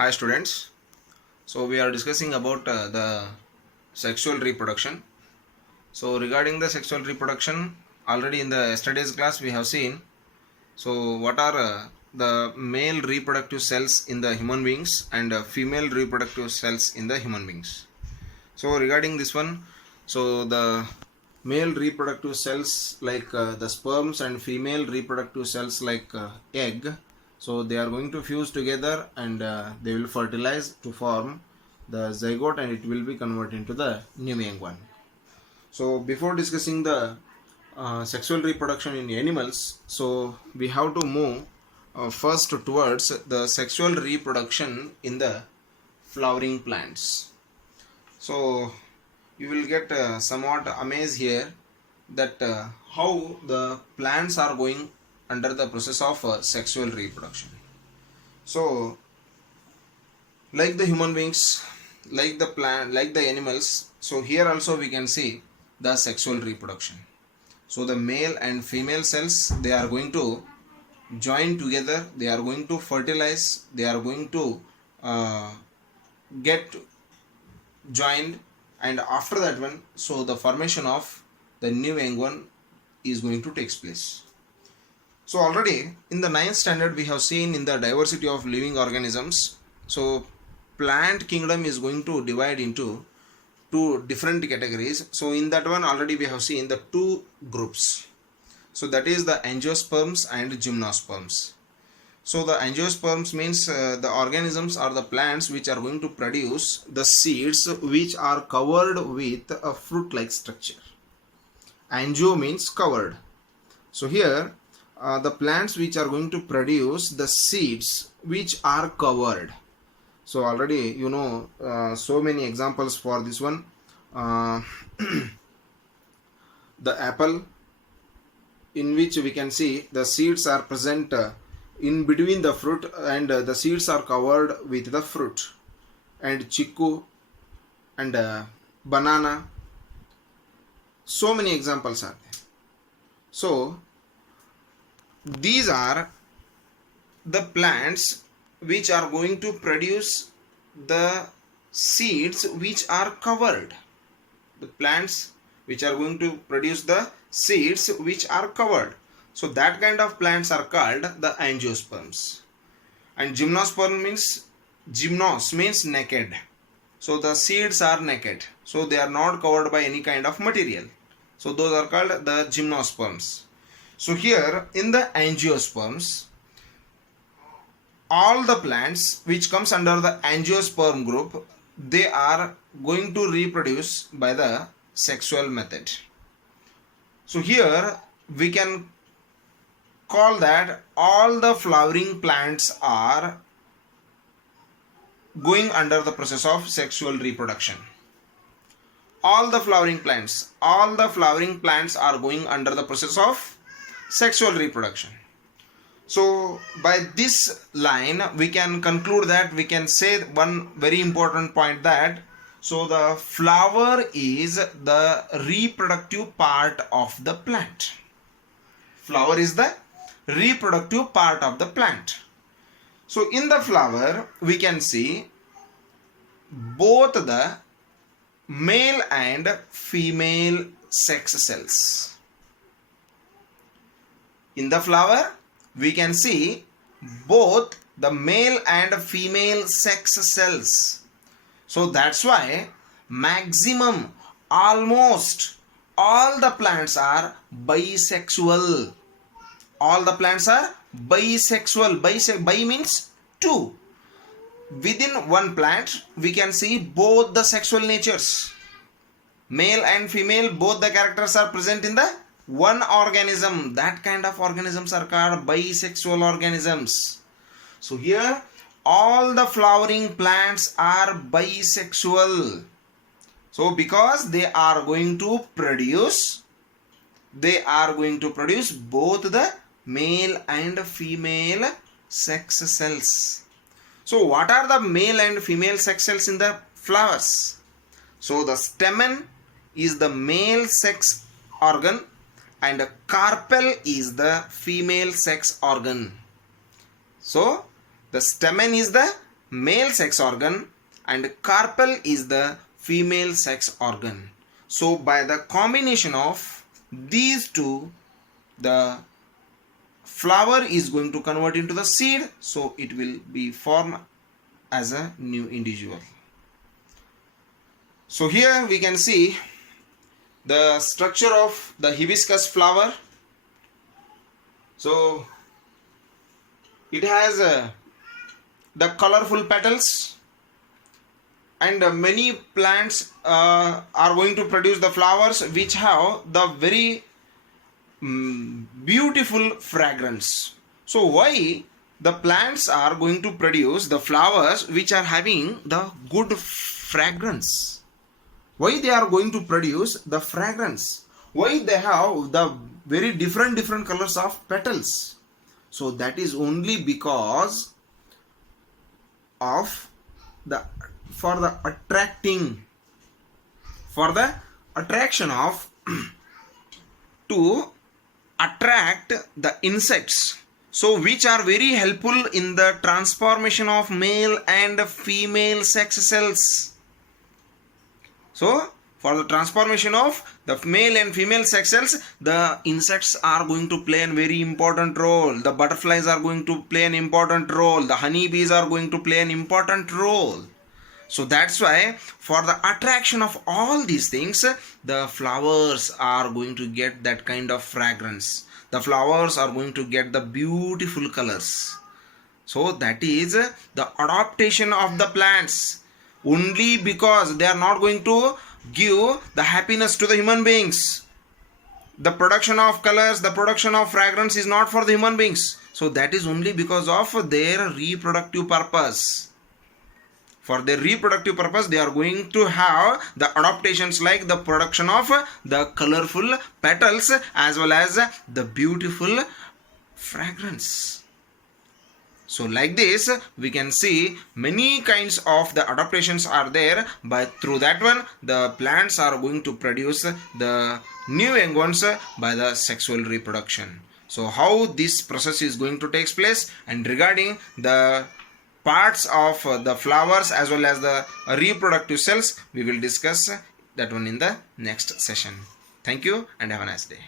Hi students. So we are discussing about the sexual reproduction. So regarding the sexual reproduction, already in the yesterday's class we have seen. So what are the male reproductive cells in the human beings and female reproductive cells in the human beings. So regarding this one, so the male reproductive cells like the sperms and female reproductive cells like egg, so they are going to fuse together and they will fertilize to form the zygote and it will be converted into the new young one. So before discussing the sexual reproduction in animals, so we have to move first towards the sexual reproduction in the flowering plants. So you will get somewhat amazed here that how the plants are going under the process of sexual reproduction. So like the human beings, like the plant, like the animals, so here also we can see the sexual reproduction. So the male and female cells, they are going to join together, they are going to fertilize, they are going to get joined, and after that one, so the formation of the new young one is going to take place. So already in the 9th standard we have seen in the diversity of living organisms, so plant kingdom is going to divide into two different categories. So in that one already we have seen the two groups, so that is the angiosperms and gymnosperms. So the angiosperms means the organisms or the plants which are going to produce the seeds which are covered with a fruit like structure. Angio means covered. So here the plants which are going to produce the seeds which are covered. So already you know so many examples for this one. The apple, in which we can see the seeds are present in between the fruit and the seeds are covered with the fruit, and chiku and banana. So many examples are there. So these are the plants which are going to produce the seeds which are covered. The plants which are going to produce the seeds which are covered. So that kind of plants are called the angiosperms. And gymnosperm means, gymnos means naked. So the seeds are naked. So they are not covered by any kind of material. So those are called the gymnosperms. So here in the angiosperms, all the plants which comes under the angiosperm group, they are going to reproduce by the sexual method. So here we can call that all the flowering plants are going under the process of sexual reproduction. All the flowering plants are going under the process of sexual reproduction. So by this line we can conclude that we can say one very important point, that so the flower is the reproductive part of the plant. Flower is the reproductive part of the plant. So in the flower we can see both the male and female sex cells. In the flower we can see both the male and female sex cells. So that's why maximum, almost all the plants are bisexual. All the plants are bisexual. Bi means two. Within one plant we can see both the sexual natures. Male and female, both the characters are present in the one organism. That kind of organisms are called bisexual organisms. So here all the flowering plants are bisexual. So because they are going to produce both the male and female sex cells. So what are the male and female sex cells in the flowers? So the stamen is the male sex organ and carpel is the female sex organ. So the stamen is the male sex organ and carpel is the female sex organ. So by the combination of these two, the flower is going to convert into the seed, so it will be formed as a new individual. So here we can see the structure of the hibiscus flower. So it has the colorful petals, and many plants are going to produce the flowers which have the very beautiful fragrance. So why the plants are going to produce the flowers which are having the good fragrance? Why they are going to produce the fragrance? Why they have the very different colors of petals? So that is only because of the attraction of to attract the insects, so which are very helpful in the transformation of male and female sex cells. So for the transformation of the male and female sex cells, the insects are going to play a very important role. The butterflies are going to play an important role. The honeybees are going to play an important role. So that's why for the attraction of all these things, the flowers are going to get that kind of fragrance. The flowers are going to get the beautiful colors. So that is the adaptation of the plants. Only because they are not going to give the happiness to the human beings. The production of colors, the production of fragrance is not for the human beings. So that is only because of their reproductive purpose. For their reproductive purpose, they are going to have the adaptations like the production of the colorful petals as well as the beautiful fragrance. So like this, we can see many kinds of the adaptations are there, but through that one, the plants are going to produce the new young ones by the sexual reproduction. So how this process is going to take place, and regarding the parts of the flowers as well as the reproductive cells, we will discuss that one in the next session. Thank you and have a nice day.